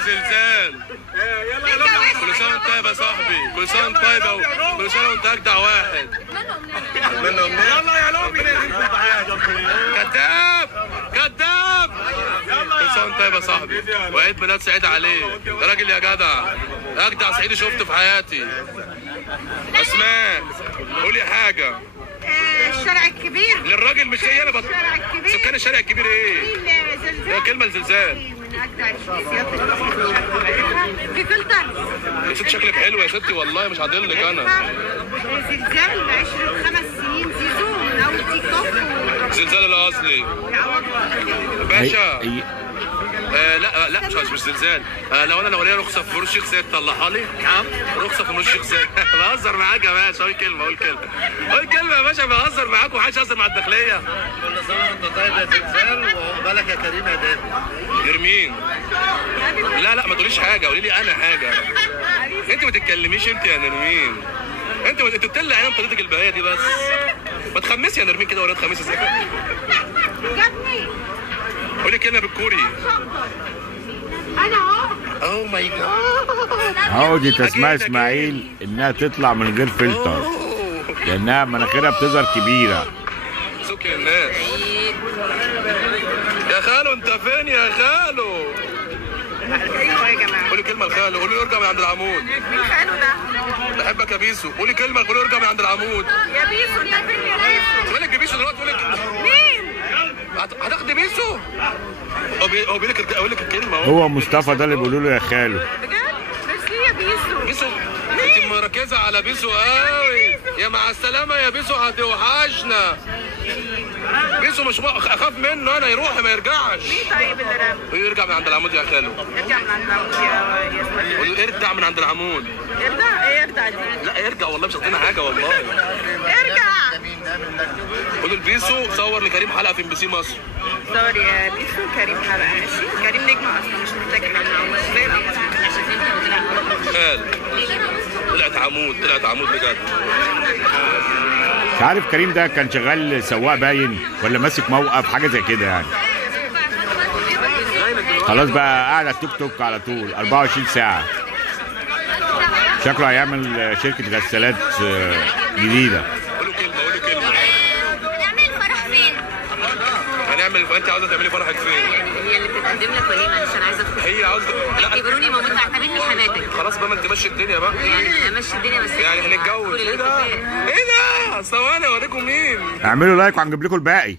يا زلزال. كل سنه وانت طيب يا صاحبي، كل سنه وانت طيب، كل سنه وانت اجدع واحد. منهم يلا يا لوبي. كذاب كذاب. كل سنه وانت طيب يا صاحبي، وعيد ميلاد سعيد عليك يا راجل يا جدع، اجدع سعيد شفته في حياتي. اسماء قولي حاجه. الشارع الكبير للراجل مش هي انا سكان الشارع الكبير ايه؟ كلمه لزلزال. من اجدع الشخصيات في فلتر. يا ست شكلك حلو يا ستي والله مش هضلك انا. زلزال عشرة 5 سنين زيزو من اول تيك توك. زلزال الاصلي باشا. لا مش زلزال. لو ليا رخصه في مرشد الشيخ زايد طلعها لي. نعم رخصه في مرشد الشيخ زايد. بهزر معاك يا باشا. قول كلمه يا باشا. بهزر معاك ومحدش يهزر مع الداخليه. كل سنه وانت طيب يا زلزال وعقبالك يا كريم يا دام. نرمين لا ما تقوليش حاجه، قولي لي انا حاجه. انت ما تتكلميش انت يا نرمين. انت بتطلع عينين طريقتك البهايه دي بس. ما تخمسي يا نرمين كده ولا تخمسي ازاي؟ قولي كلمه بالكوري. انا اوه ماي جاد. عقدة اسماء اسماعيل انها تطلع من غير فلتر لانها مناخيرها بتظهر كبيره. سكر الناس. يا خالو انت فين يا خالو؟ ايوه يا جماعه. قولي كلمه لخالو، قولي له ارجع من عند العمود. مين خالو ده؟ بحبك يا بيسو. قولي كلمه، قولي له ارجع من عند العمود. يا بيسو انت فين يا بيسو؟ تقول لك بيسو دلوقتي. تقول لك مين؟ هتاخدي بيسو؟ هو بيقول لك الكلمه هو مصطفى ده اللي بيقولوا له يا خالو. بجد؟ بس ليه يا بيسو؟ بيسو انت مركزه على بيسو قوي. يا مع السلامه يا بيسو هتوحشنا. بيسو مش اخاف منه انا، يروح ما يرجعش. مين طيب اللي رمى؟ يرجع من عند العمود يا خالو. ارجع من عند العمود يا اسماعيل. قول له ارجع من عند العمود. ارجع؟ ايه ارجع دي؟ لا ارجع والله مش هتدينا حاجه والله. ارجع. قول البيسو صور لكريم حلقه في ام بي سي مصر. صور يا بيسو كريم حلقه. ماشي كريم نجم اصلا مش محتاج حاجه. زي القمر. خال طلعت عمود بجد. مش عارف كريم ده كان شغال سواق باين ولا ماسك موقف حاجه زي كده يعني. خلاص بقى قاعد على التوك توك على طول 24 ساعه. شكله هيعمل شركه غسالات جديده. قولوا كلمه. هنعمل فرح فين؟ انت عاوزه تعملي فرحك فين؟ هي اللي بتقدم لك وليمه علشان عايزه افرح. هي عاوزه لا اعتبروني مامتها، اعتبرني حماتك. خلاص بقى ما انت ماشي الدنيا بقى. يعني امشي الدنيا بس يعني هنتجوز. ايه ده؟ ثواني اوريكم مين. اعملوا لايك وهنجيب لكم الباقي.